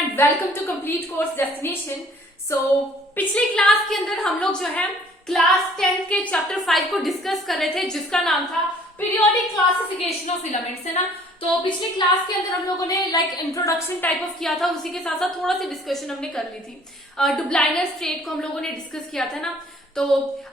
And welcome to complete course destination. So पिछली class के अंदर हम लोग जो है क्लास 10 के चैप्टर 5 को डिस्कस कर रहे थे, जिसका नाम था पीरियोडिक क्लासिफिकेशन ऑफ फिलामेंट्स, है ना। तो पिछली क्लास के अंदर हम लोगों ने इंट्रोडक्शन टाइप ऑफ किया था, उसी के साथ साथ थोड़ा सा डिस्कशन हमने कर ली थी। डुब्लाइनर स्ट्रेट को हम लोगों ने डिस्कस किया था ना। तो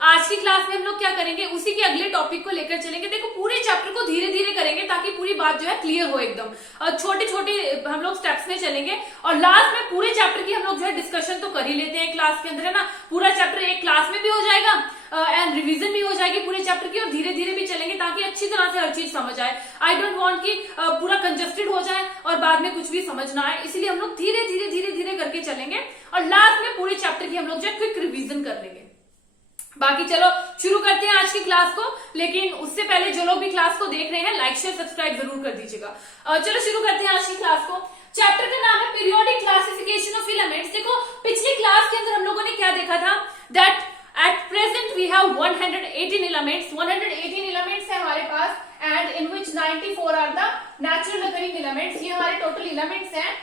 आज की क्लास में हम लोग क्या करेंगे, उसी के अगले टॉपिक को लेकर चलेंगे। देखो पूरे चैप्टर को धीरे धीरे करेंगे ताकि पूरी बात जो है क्लियर हो एकदम। छोटे छोटे हम लोग स्टेप्स में चलेंगे और लास्ट में पूरे चैप्टर की हम लोग जो है डिस्कशन तो कर ही लेते हैं क्लास के अंदर, है ना। पूरा चैप्टर एक क्लास में भी हो जाएगा एंड रिवीजन भी हो जाएगी पूरे चैप्टर की, और धीरे धीरे भी चलेंगे ताकि अच्छी तरह से हर चीज समझ आए। आई डोंट वांट कि पूरा कंजस्टेड हो जाए और बाद में कुछ भी समझ ना आए, इसीलिए हम लोग धीरे धीरे धीरे धीरे करके चलेंगे और लास्ट में पूरे चैप्टर की हम लोग जो है क्विक रिवीजन कर लेंगे। बाकी चलो शुरू करते हैं आज की क्लास को, लेकिन उससे पहले जो लोग भी क्लास को देख रहे हैं लाइक शेयर सब्सक्राइब जरूर कर दीजिएगा। चलो शुरू करते हैं आज की क्लास को। चैप्टर का नाम है पीरियोडिक क्लासिफिकेशन ऑफ फिलामेंट्स। देखो पिछली क्लास के अंदर हम लोगों ने क्या देखा था, that at present we have 118 elements. 118 elements है हमारे पास, and in which 94 are the natural occurring elements. ये हमारे टोटल एलिमेंट्स हैं।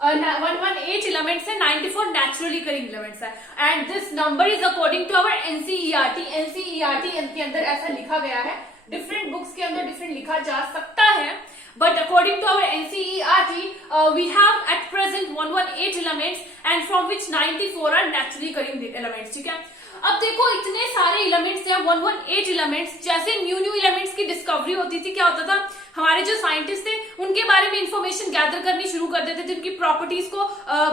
118 एलिमेंट्स है, 94 नेचुरली अकरिंग एलिमेंट्स है, and this number is according to our NCERT. NCERT के अंदर ऐसा लिखा गया है, डिफरेंट बुक्स के अंदर डिफरेंट लिखा जा सकता है, but according to our NCERT we have at present 118 elements and from which 94 are naturally occurring elements। ठीक है, अब देखो इतने सारे एलिमेंट्स हैं, 118 एलिमेंट्स। जैसे न्यू एलिमेंट्स की डिस्कवरी होती थी, क्या होता था, हमारे जो साइंटिस्ट थे उनके बारे में इंफॉर्मेशन गैदर करनी शुरू कर देते थे, उनकी प्रॉपर्टीज को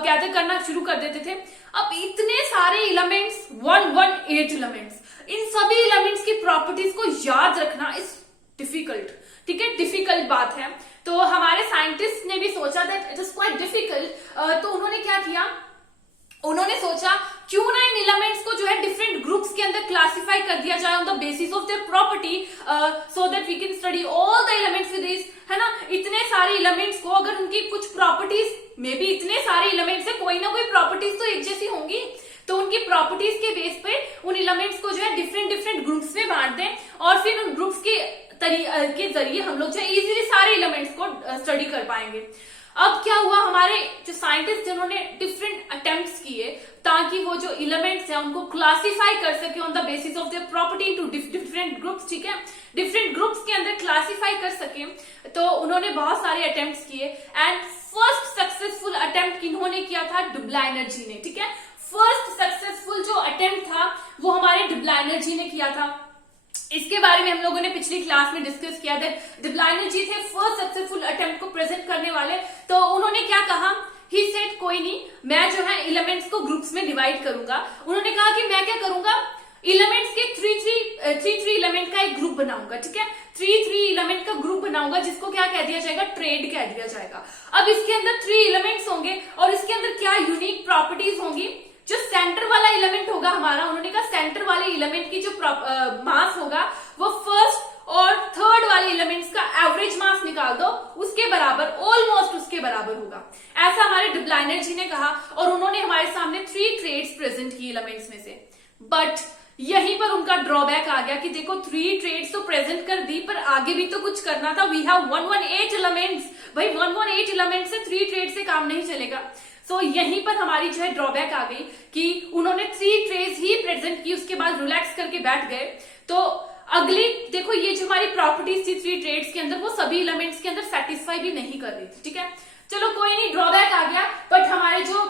गैदर करना शुरू कर देते थे। अब इतने सारे एलिमेंट्स, 118 एलिमेंट्स, इन सभी एलिमेंट्स की प्रॉपर्टीज को याद रखना इज डिफिकल्ट। ठीक है, डिफिकल्ट बात है। तो हमारे साइंटिस्ट ने भी सोचा that it is quite difficult. तो उन्होंने क्या किया, उन्होंने सोचा क्यों ना इन एलिमेंट्स को जो है डिफरेंट ग्रुप्स के अंदर क्लासिफाई कर दिया जाए on the basis of their property, so that we can study all the elements with this, है ना। इतने सारे एलिमेंट्स को अगर उनकी कुछ प्रॉपर्टीज, मे बी इतने सारे एलिमेंट्स है, कोई ना कोई प्रॉपर्टीज तो एक जैसी होंगी, तो उनकी प्रॉपर्टीज के बेस पे उन एलिमेंट्स को जो है डिफरेंट डिफरेंट ग्रुप्स में बांट दें, और फिर उन ग्रुप्स के जरिए हम लोग जो है इजीली सारे एलिमेंट्स को स्टडी कर पाएंगे। अब क्या हुआ, हमारे जो साइंटिस्ट थे उन्होंने डिफरेंट अटेम्प्ट्स किए ताकि वो जो एलिमेंट्स हैं उनको क्लासिफाई कर सके on the basis of their property into different groups. ठीक है, डिफरेंट ग्रुप्स के अंदर क्लासिफाई कर सके। तो उन्होंने बहुत सारे अटेम्प्ट्स किए, एंड फर्स्ट सक्सेसफुल अटेम्प्ट किन्होंने किया था, डुब्लाइनर जी ने। ठीक है, फर्स्ट सक्सेसफुल जो अटेम्प्ट था वो हमारे डुब्लाइनर जी ने किया था। इसके बारे में हम लोगों ने पिछली क्लास में डिस्कस किया था। डुब्लाइनर जी थे फर्स्ट सक्सेसफुल अटेम्प्ट को प्रेजेंट करने वाले। तो उन्होंने क्या कहा, ही सेड कोई नहीं, मैं जो है एलिमेंट्स को ग्रुप्स में डिवाइड करूंगा। उन्होंने कहा कि मैं क्या करूंगा, एलिमेंट्स के थ्री एलिमेंट का एक ग्रुप बनाऊंगा। ठीक है, थ्री एलिमेंट का ग्रुप बनाऊंगा, जिसको क्या कह दिया जाएगा, ट्रेड कह दिया जाएगा। अब इसके अंदर 3 एलिमेंट्स होंगे और इसके अंदर क्या यूनिक प्रॉपर्टीज होंगी। जो सेंटर वाला एलिमेंट होगा हमारा, उन्होंने कहा सेंटर वाले एलिमेंट की जो मास होगा वो फर्स्ट और थर्ड वाले एलिमेंट्स का एवरेज मास निकाल दो, उसके बराबर, ऑलमोस्ट उसके बराबर होगा। ऐसा हमारे डुब्लाइनर जी ने कहा, और उन्होंने हमारे सामने 3 ट्रेड्स प्रेजेंट की एलिमेंट्स में से। बट यहीं पर उनका ड्रॉबैक आ गया कि देखो 3 ट्रेड्स तो प्रेजेंट कर दी, पर आगे भी तो कुछ करना था। वी हैव 118 एलिमेंट्स, भाई 118 एलिमेंट्स से 3 ट्रेड से काम नहीं चलेगा। सो यहीं पर हमारी जो है ड्रॉबैक आ गई कि उन्होंने 3 ट्रेज ही प्रेजेंट की, उसके बाद रिलैक्स करके बैठ गए। तो अगली देखो ये जो हमारी प्रॉपर्टीज थी 3 ट्रेड्स के अंदर, वो सभी एलिमेंट्स के अंदर सेटिस्फाई भी नहीं कर रही थी। ठीक है, चलो कोई नहीं, ड्रॉबैक आ गया। बट हमारे जो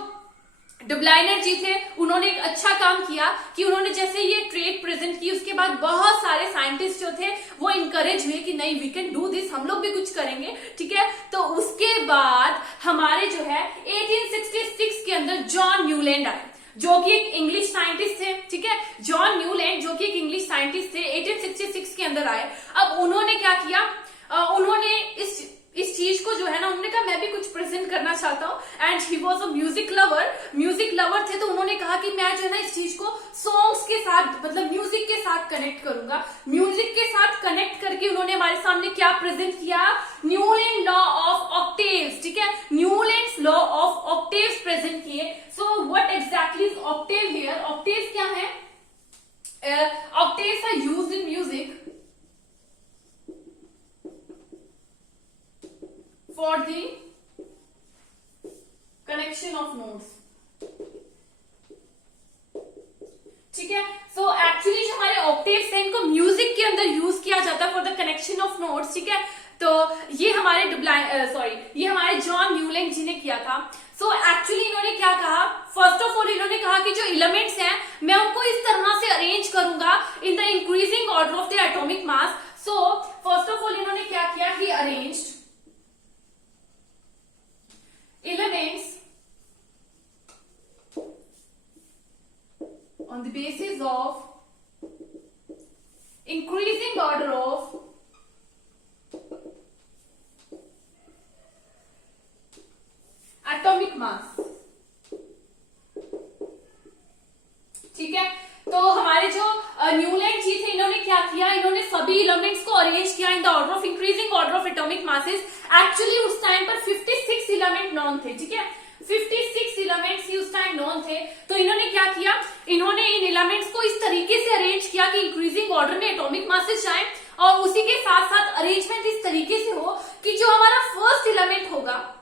डुब्लाइनर जी थे उन्होंने एक अच्छा काम किया कि उन्होंने जैसे ये ट्रेड प्रेजेंट की, उसके बाद बहुत सारे साइंटिस्ट जो थे वो इंकरेज हुए कि नहीं, वी कैन डू दिस, हम लोग भी कुछ करेंगे। ठीक है, तो उसके बाद हमारे जो है 1866 के अंदर जॉन न्यूलैंड आए, जो कि एक इंग्लिश साइंटिस्ट थे। ठीक है, जॉन न्यूलैंड जो कि एक इंग्लिश साइंटिस्ट थे, 1866 के अंदर आए। अब उन्होंने क्या किया, उन्होंने इस चीज को जो है ना, उन्होंने कहा मैं भी कुछ प्रेजेंट करना चाहता हूँ, and he was a music lover थे। तो उन्होंने कहा कि मैं जो है ना इस चीज को सॉन्ग्स के साथ, मतलब म्यूजिक के साथ कनेक्ट करूंगा। म्यूजिक के साथ कनेक्ट करके उन्होंने हमारे सामने क्या प्रेजेंट किया, न्यूलैंड लॉ ऑफ ऑक्टेव्स। ठीक है, Newlands law of octaves present किए। So what exactly is octave here, octaves क्या है, octaves are used in music for the connection of nodes, ठीक है। सो एक्चुअली जो हमारे ऑक्टेव्स हैं इनको म्यूजिक के अंदर यूज किया जाता है for the connection of notes, ठीक है। तो ये हमारे ये हमारे जॉन न्यूलैंड जी ने किया था। सो एक्चुअली इन्होंने क्या कहा, फर्स्ट ऑफ ऑल इन्होंने कहा कि जो एलिमेंट्स हैं मैं उनको इस तरह से अरेंज करूंगा in the increasing order of the atomic mass. So first of all इन्होंने क्या किया, he arranged elements on the basis of increasing order of atomic mass, ठीक है। तो हमारे जो न्यूलैंड जी थे इन्होंने क्या किया, इन्होंने सभी एलिमेंट्स को अरेंज किया in the order of increasing order of atomic masses. Actually उस टाइम पर 56 एलिमेंट नॉन थे, ठीक है, 56 एलिमेंट्स ही उस टाइम नॉन थे। तो इन्होंने क्या किया, इन्होंने इन एलिमेंट्स को इस तरीके से अरेंज किया कि इंक्रीजिंग ऑर्डर में एटॉमिक मासेस जाएं और उसी के साथ साथ अरेंजमेंट इस तरीके से हो कि जो हमारा फर्स्ट एलिमेंट होगा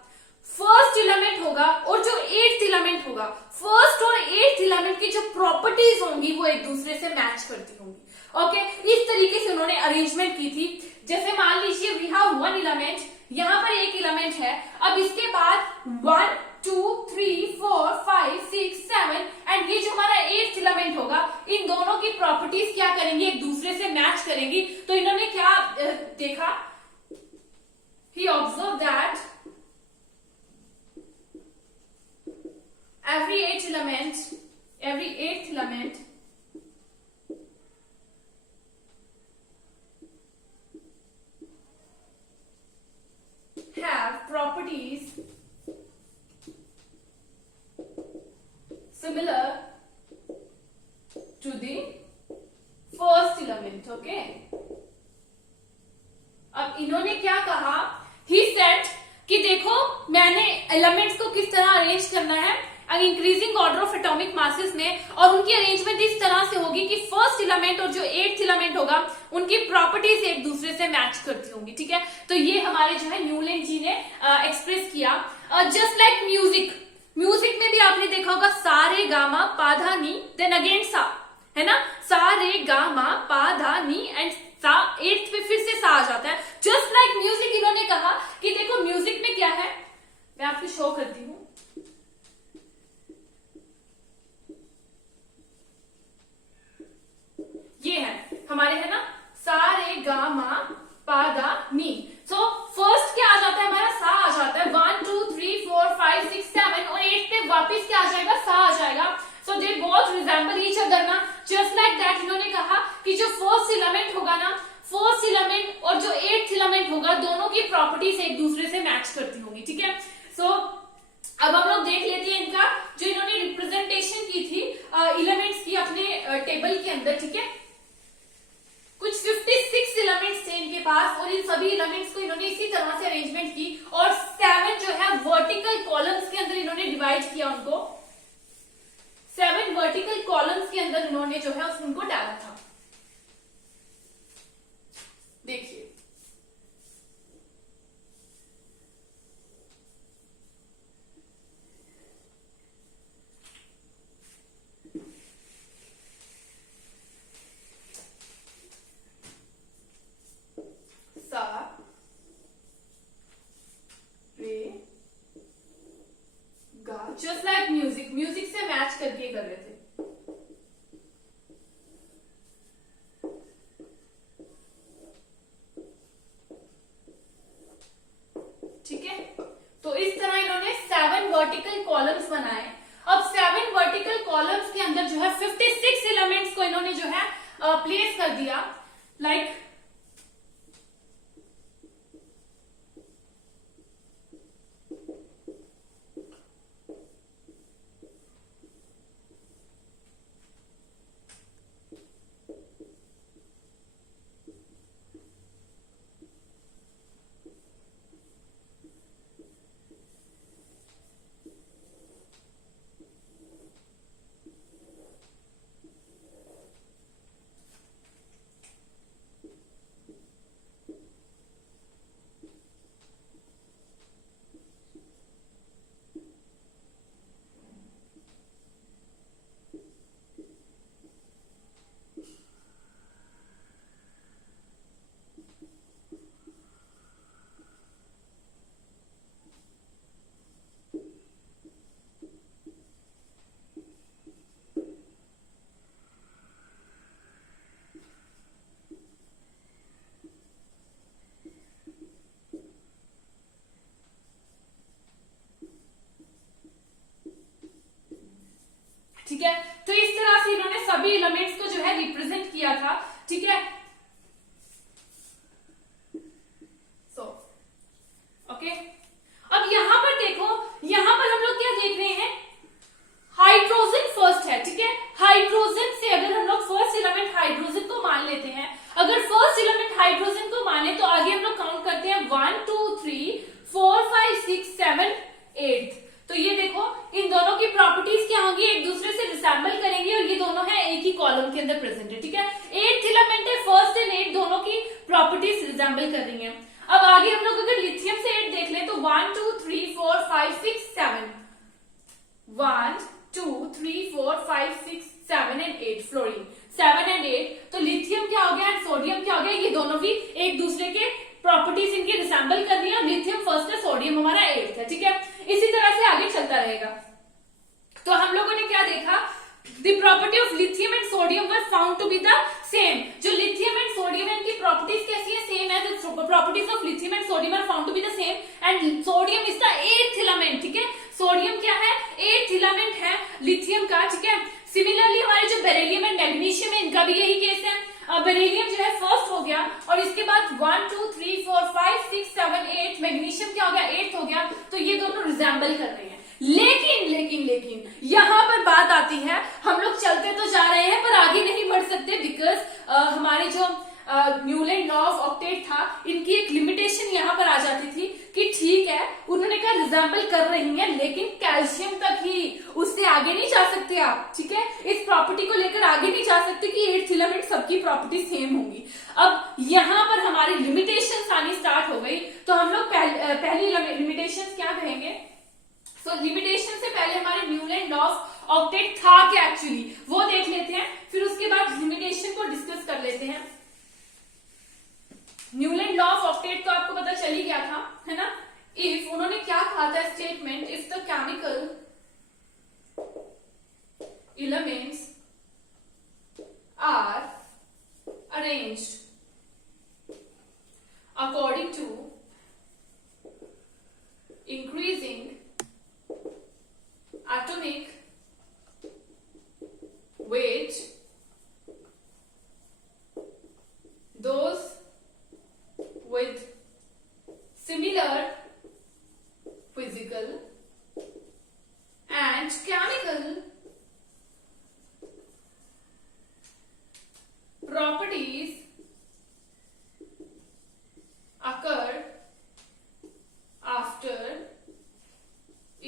और जो एट्थ एलिमेंट होगा, फर्स्ट और एट्थ एलिमेंट की जो प्रॉपर्टीज होंगी वो एक दूसरे से मैच करती होंगी। ओके, इस तरीके से उन्होंने अरेंजमेंट की थी। जैसे मान लीजिए वी हैव वन एलिमेंट, यहां पर एक एलिमेंट है, अब इसके बाद 1 2 3 4 5 6 7 एंड ये जो हमारा एट्थ एलिमेंट होगा, इन दोनों की प्रॉपर्टीज क्या करेंगी, एक दूसरे से मैच करेंगी। तो इन्होंने क्या देखा, he observe that every eighth element have properties similar to the first element, okay। अब इन्होंने क्या कहा, he said कि देखो मैंने एलिमेंट्स को किस तरह अरेंज करना है increasing order of atomic masses में, और उनकी अरेंजमेंट इस तरह से होगी कि फर्स्ट एलिमेंट और जो एट्थ एलिमेंट होगा उनकी प्रॉपर्टीज एक दूसरे से मैच करती होंगी, ठीक है। तो ये हमारे जो है न्यूलैंड जी ने एक्सप्रेस किया। जस्ट लाइक म्यूजिक में भी आपने देखा होगा सा रे गा मा पा धा नी, देन अगेन सा, है ना, सा रे गा मा पा धा नी एंड सा, एट्थ पे फिर से सा आ जाता है। जस्ट लाइक म्यूजिक इन्होंने कहा कि देखो म्यूजिक में क्या है, मैं आपको शो करती हूँ, ये है हमारे, है ना, सा रे गा मा पा धा नी। सो फर्स्ट क्या आ जाता है, हमारा सा आ जाता है, 1 2 3 4 5 6 7 और 8 पे वापस क्या आ जाएगा, सा आ जाएगा। So they both resemble each other ना। जस्ट लाइक दैट इन्होंने कहा कि जो फर्स्ट एलिमेंट होगा ना, फर्स्ट एलिमेंट और जो एट्थ एलिमेंट होगा, दोनों की प्रॉपर्टीज एक दूसरे से मैच करती होंगी, ठीक है। सो अब हम लोग देख लेते हैं इनका जो इन्होंने रिप्रेजेंटेशन की थी एलिमेंट्स की अपने टेबल के अंदर, ठीक है। कुछ 56 एलिमेंट्स थे इनके पास और इन सभी एलिमेंट्स को इन्होंने इसी तरह से अरेंजमेंट की और 7 जो है वर्टिकल कॉलम्स के अंदर इन्होंने डिवाइड किया उनको, 7 वर्टिकल कॉलम्स के अंदर इन्होंने जो है उनको डाला था। देखिए सा रे गा, जस्ट लाइक म्यूजिक से मैच करके कर रहे थे। ठीक है, तो इस तरह इन्होंने 7 वर्टिकल कॉलम्स बनाए। अब 7 वर्टिकल कॉलम्स के अंदर जो है 56 एलिमेंट्स को इन्होंने जो है प्लेस कर दिया, लाइक सभी एलिमेंट्स को जो है रिप्रेजेंट किया था, ठीक है। ओके, अब यहां पर देखो, यहां पर हम लोग क्या देख रहे हैं, हाइड्रोजन फर्स्ट है, ठीक है। हाइड्रोजन से अगर हम लोग फर्स्ट एलिमेंट हाइड्रोजन को मान लेते हैं, अगर फर्स्ट एलिमेंट हाइड्रोजन को माने तो आगे हम लोग काउंट करते हैं 1 2 3 4 5 6 7 8। तो ये देखो इन दोनों की प्रॉपर्टीज क्या होंगी, एक दूसरे से रिसेंबल करेंगे और ये दोनों है एक ही कॉलम के अंदर प्रेजेंट है, ठीक है। 8th एलिमेंट है, फर्स्ट एंड 8 दोनों की प्रॉपर्टीज रिसेंबल कर रही है। अब आगे हम लोग अगर लिथियम से 8 देख लें तो 1 2 3 4 5 6 7, 1 2 3 4 5 6 7 एंड 8, फ्लोरीन 7 एंड 8। तो लिथियम क्या हो गया एंड सोडियम क्या हो गया, ये दोनों भी एक दूसरे के प्रॉपर्टीज इनकी रिसेंबल कर रही है। लिथियम फर्स्ट है, सोडियम हमारा 8th है, ठीक है। इसी तरह से आगे चलता रहेगा। तो हम लोगों ने क्या देखा, The property of lithium and sodium were found to be the same। जो lithium and sodium है इनकी प्रॉपर्टीज कैसी है, सेम है। The properties of lithium and sodium are found to be the same and sodium is the 8th element, ठीक है। Sodium क्या है, 8th element है लिथियम का, ठीक है। सिमिलरली हमारे जो बेरिलियम एंड मैग्नीशियम है इनका भी यही केस है। बेरिलियम जो है फर्स्ट हो गया और इसके बाद 1 2 3 4 5 6 7 8, मैग्नीशियम क्या हो गया, 8th हो गया। तो ये दोनों रिजेंबल कर रहे हैं। लेकिन लेकिन लेकिन यहां पर बात आती है, हम लोग चलते तो जा रहे हैं पर आगे नहीं बढ़ सकते, बिकॉज हमारे जो न्यूलैंड लॉ ऑफ ऑक्टेट था, इनकी एक लिमिटेशन यहां पर आ जाती थी कि ठीक है उन्होंने कहा रिजेंबल कर रही हैं लेकिन कैल्शियम तक ही, उससे आगे नहीं जा सकते आप, ठीक है। इस प्रॉपर्टी को लेकर आगे नहीं जा सकते कि 8th एलिमेंट सबकी प्रॉपर्टी सेम होंगी। अब यहां पर हमारी लिमिटेशन आनी स्टार्ट हो गई। तो हम लोग पहली लिमिटेशन क्या कहेंगे, तो लिमिटेशन से पहले हमारे न्यूलैंड लॉ ऑफ ऑक्टेट था क्या एक्चुअली, वो देख लेते हैं, फिर उसके बाद लिमिटेशन को डिस्कस कर लेते हैं। न्यूलैंड लॉ ऑफ ऑक्टेट तो आपको पता चल ही गया था, है ना। इफ उन्होंने क्या कहा था statement, if the chemical elements are arranged according to increasing atomic weight, those with similar physical and chemical properties occur after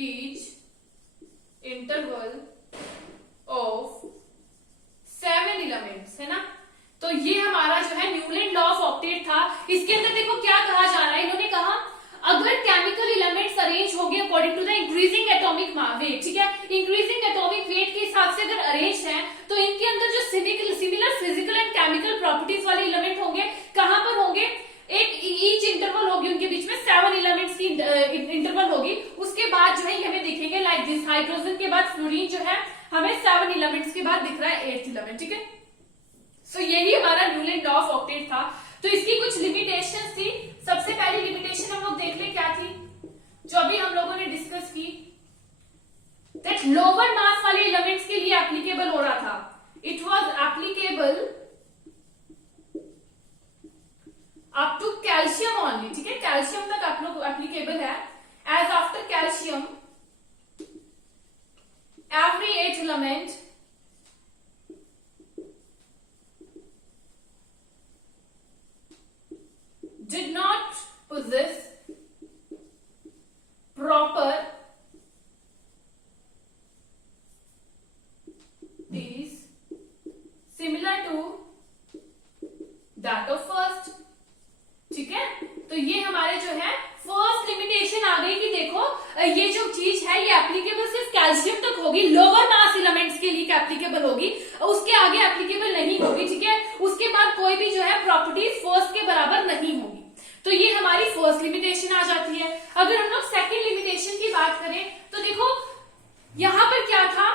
each interval of 7 elements, है ना। तो ये हमारा जो है न्यूलैंड लॉ ऑफ ऑक्टेट था। इसके अंदर देखो क्या कहा जा रहा है, इन्होंने कहा अगर केमिकल एलिमेंट्स अरेंज हो गए according to the increasing atomic weight, ठीक है, इंक्रीजिंग एटॉमिक वेट के हिसाब से अगर अरेंज है तो इनके अंदर जो similar physical and chemical properties वाले एलिमेंट होंगे, कहां पर होंगे, एक ईच इंटरवल होगी उनके बीच में, 7 एलिमेंट्स की इंटरवल होगी। उसके बाद जो है हमें दिखेंगे लाइक दिस, हाइड्रोजन के बाद फ्लोरीन जो है हमें 7 एलिमेंट्स के बाद दिख रहा है 8th एलिमेंट, ठीक है। सो यही हमारा न्यूलैंड लॉ ऑफ ऑक्टेट था। तो इसकी कुछ लिमिटेशंस थी। सबसे पहली लिमिटेशन हम लोग देख ले क्या थी, जो अभी हम लोगों ने डिस्कस की, दैट लोअर मास वाले एलिमेंट्स के लिए एप्लीकेबल हो रहा था। It was applicable up to calcium only, ठीक है, कैल्शियम तक आप लोग एप्लीकेबल है। As after calcium every 8 element did not possess proper these similar to that of first, ठीक है। तो ये हमारे जो है फर्स्ट लिमिटेशन आ गई कि देखो ये जो चीज है ये एप्लीकेबल सिर्फ कैल्शियम तक होगी, लोअर मास एलिमेंट्स के लिए एप्लीकेबल होगी, उसके आगे एप्लीकेबल नहीं होगी, ठीक है। उसके बाद कोई भी जो है प्रॉपर्टीज फर्स्ट के बराबर नहीं होगी। तो ये हमारी फर्स्ट लिमिटेशन आ जाती है। अगर हम लोग सेकेंड लिमिटेशन की बात करें तो देखो यहां पर क्या था,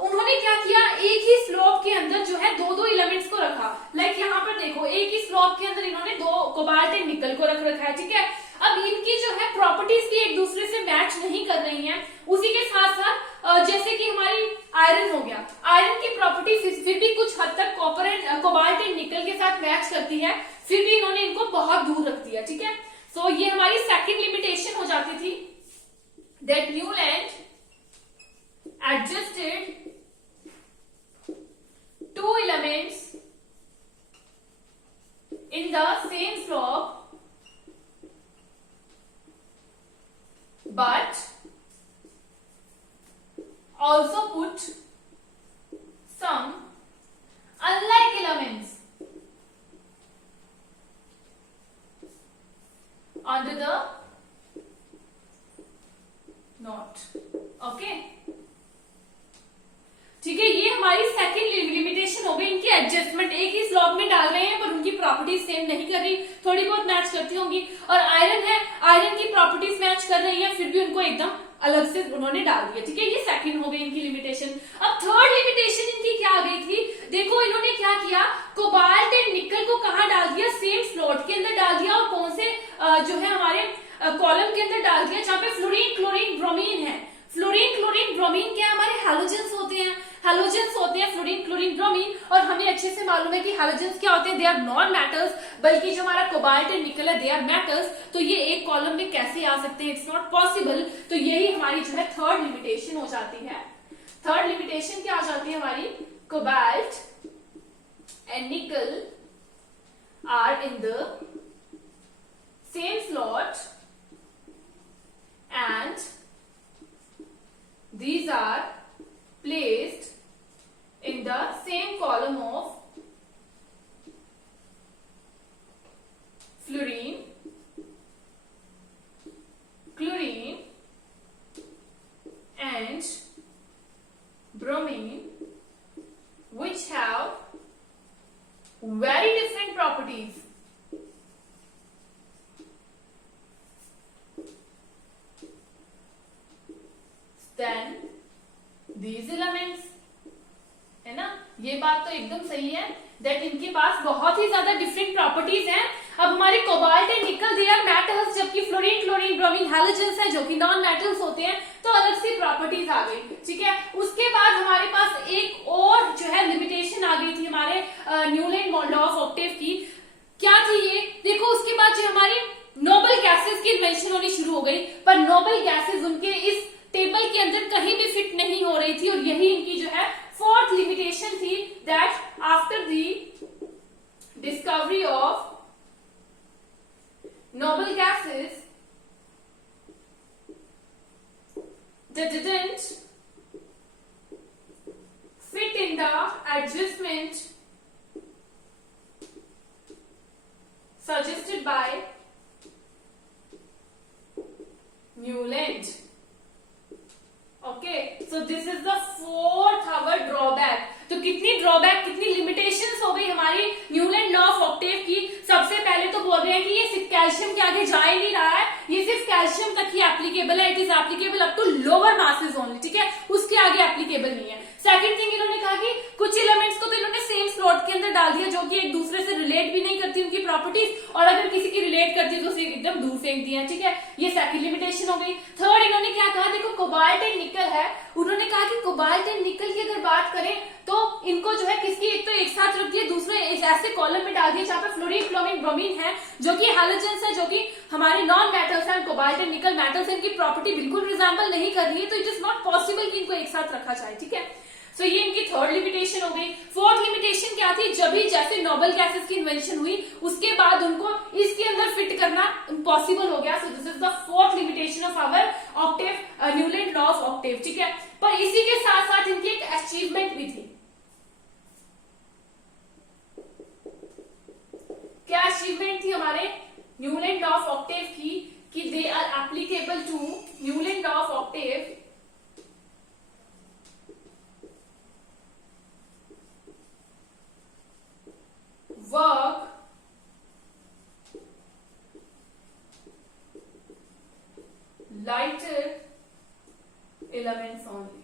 उन्होंने क्या किया, एक ही स्लोप के अंदर जो है दो एलिमेंट्स को रखा। लाइक यहाँ पर देखो एक ही स्लोप के अंदर इन्होंने 2 कोबाल्ट एंड निकल को रख रखा है, ठीक है। अब इनकी जो है प्रॉपर्टीज भी एक दूसरे से मैच नहीं कर रही हैं। उसी के साथ साथ जैसे कि हमारी आयरन हो गया, आयरन की प्रॉपर्टी फिर भी कुछ हद तक कॉपर एंड कोबाल्ट एंड निकल के साथ मैच करती है, फिर भी इन्होंने इनको बहुत दूर रख दिया, ठीक है। सो ये हमारी सेकंड लिमिटेशन हो जाती थी, that Newland adjusted two elements in the same slab but also put some unlike elements under the knot. Okay, ठीक है। ये हमारी सेकंड लिमिटेशन हो गई, इनकी एडजस्टमेंट एक ही स्लॉट में डाल रहे हैं पर उनकी प्रॉपर्टीज सेम नहीं कर रही, थोड़ी बहुत मैच करती होंगी। और आयरन है, आयरन की प्रॉपर्टीज मैच कर रही है, फिर भी उनको एकदम अलग से उन्होंने डाल दिया, ठीक है। ये सेकंड हो गई इनकी लिमिटेशन। अब थर्ड लिमिटेशन इनकी क्या आ गई थी, देखो इन्होंने क्या किया, कोबाल्ट एंड निकल को कहाँ डाल दिया, सेम स्लॉट के अंदर डाल दिया, और कौन से जो है हमारे कॉलम के अंदर डाल दिया, जहाँ पे फ्लोरीन क्लोरीन ब्रोमीन है। फ्लोरीन क्लोरीन ब्रोमीन क्या हमारे हैलोजेंस होते हैं, हैलोजेंस होते हैं फ्लोरीन क्लोरीन ब्रोमीन। और हमें अच्छे से मालूम है कि हैलोजेंस क्या होते हैं, दे आर नॉन मेटल्स, बल्कि जो हमारा कोबाल्ट एंड निकल है दे आर मेटल्स। तो ये एक कॉलम में कैसे आ सकते हैं, इट्स नॉट पॉसिबल। तो यही हमारी जो है थर्ड लिमिटेशन हो जाती है। थर्ड लिमिटेशन क्या हो जाती है हमारी, cobalt and nickel are in the same slot and these are placed in the same column of fluorine, chlorine and bromine, which have very different properties. Then these elements, है ना, ये बात तो एकदम सही है, दैट इनके पास बहुत ही ज्यादा डिफरेंट प्रॉपर्टीज हैं। अब हमारे cobalt and nickel they are metals, जबकि फ्लोरीन क्लोरीन ब्रोमीन हैलोजेंस है जो कि नॉन मेटल्स होते हैं, तो अलग सी प्रॉपर्टीज आ गई, ठीक है। उसके बाद हमारे पास एक और जो है लिमिटेशन आ गई थी हमारे न्यूलैंड लॉ ऑफ ऑक्टेव की। क्या थी ये, देखो उसके बाद जो हमारी नोबल गैसेस की इन्वेंशन होनी शुरू हो गई, पर नोबल गैसेस उनके इस टेबल के अंदर कहीं भी फिट नहीं हो रही थी, और यही इनकी जो है फोर्थ लिमिटेशन थी, that after the discovery of noble gases that didn't fit in the adjustment suggested by Newland. Okay, so this is the fourth our drawback. तो कितनी ड्रॉबैक, कितनी लिमिटेशंस हो गई हमारी न्यूलैंड लॉ ऑफ ऑक्टेव की। सबसे पहले तो बोल रहे हैं कि ये सिर्फ कैल्शियम के आगे जा ही नहीं रहा है, ये सिर्फ कैल्शियम तक ही एप्लीकेबल है, it is applicable up to lower masses only, ठीक है, उसके आगे एप्लीकेबल नहीं है। सेकंड थिंग इन्होंने कहा कि कुछ एलिमेंट्स को तो इन्होंने सेम स्लॉट के अंदर डाल दिया जो कि एक दूसरे से रिलेट भी नहीं करती उनकी प्रॉपर्टीज, और अगर किसी की रिलेट करती है तो उसे एकदम दूर फेंक दिया, ठीक है, ये सेकंड लिमिटेशन हो गई। थर्ड इन्होंने क्या कहा, देखो कोबाल्ट एंड निकल है, उन्होंने कहा कि कोबाल्ट एंड निकल की अगर बात करें तो इनको जो है किसकी एक तो एक साथ रख दिया, दूसरे इस ऐसे कॉलम में डाल दिया जहां पे फ्लोरीन क्लोरीन ब्रोमीन है जो कि हैलोजेंस है, जो कि हमारे नॉन मेटल्स हैं, कोबाल्ट एंड निकल मेटल्स हैं, इनकी प्रॉपर्टी बिल्कुल रिजेंबल नहीं कर रही है, तो इट इज नॉट पॉसिबल कि इनको एक साथ रखा जाए, ठीक है। सो ये इनकी थर्ड लिमिटेशन हो गई। फोर्थ लिमिटेशन क्या थी, जब भी जैसे नोबल गैसेस की इन्वेंशन हुई उसके बाद उनको इसके अंदर फिट करना इम्पॉसिबल हो गया। So this is the fourth limitation of our octave, Newland law of octave, ठीक है। पर इसी के साथ साथ इनकी एक अचीवमेंट भी थी। क्या अचीवमेंट थी हमारे न्यूलैंड लॉ ऑफ ऑक्टेव की, कि they are applicable to Newland law of octave work lighter elements only।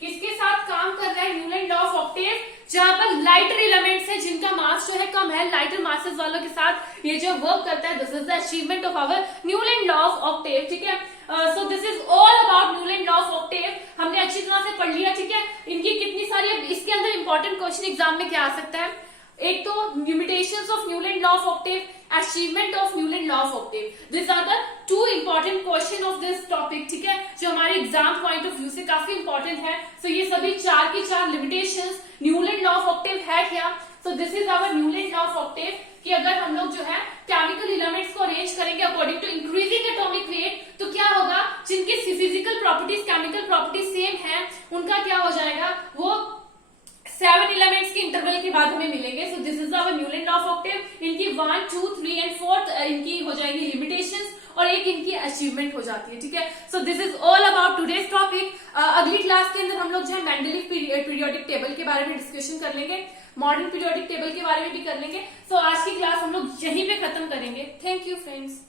किसके साथ काम कर रहा है न्यूलैंड लॉ ऑफ ऑक्टेव, जहां पर लाइटर एलिमेंट्स है जिनका मास जो है कम है, लाइटर मासेस वालों के साथ ये जो वर्क करता है, this is the achievement of our Newland law of octave, ठीक है। So this is all about Newland law of octave, हमने अच्छी तरह से पढ़ लिया, ठीक है। इनकी कितनी सारी, इसके अंदर इंपॉर्टेंट क्वेश्चन एग्जाम में क्या आ सकता है, एक तो limitations of Newland law of octave, achievement of Newland law of octave, this are the two important question of this topic, ठीक है, जो हमारे एग्जाम पॉइंट ऑफ व्यू से काफी इंपॉर्टेंट है। सो ये सभी चार की चार limitations Newland law of octave है क्या। So this is our Newland law of octave कि अगर हम लोग जो है केमिकल एलिमेंट्स को अरेंज करेंगे according to increasing atomic weight, तो क्या होगा, जिनकी physical properties, chemical properties same है, उनका क्या हो जाएगा, वो 7 एलिमेंट्स के इंटरवल के बाद हमें मिलेंगे। So this is our Newland law of octave. इनकी 1, 2, 3 एंड 4 इनकी हो जाएंगी लिमिटेशंस और एक इनकी अचीवमेंट हो जाती है, ठीक है। So this is all about today's topic. अगली क्लास के अंदर हम लोग जो है मेंडलीव पीरियोडिक टेबल के बारे में डिस्कशन कर लेंगे, मॉडर्न पीरियोडिक टेबल के बारे में भी कर लेंगे। सो आज की क्लास हम लोग यहीं पे खत्म करेंगे। Thank you friends.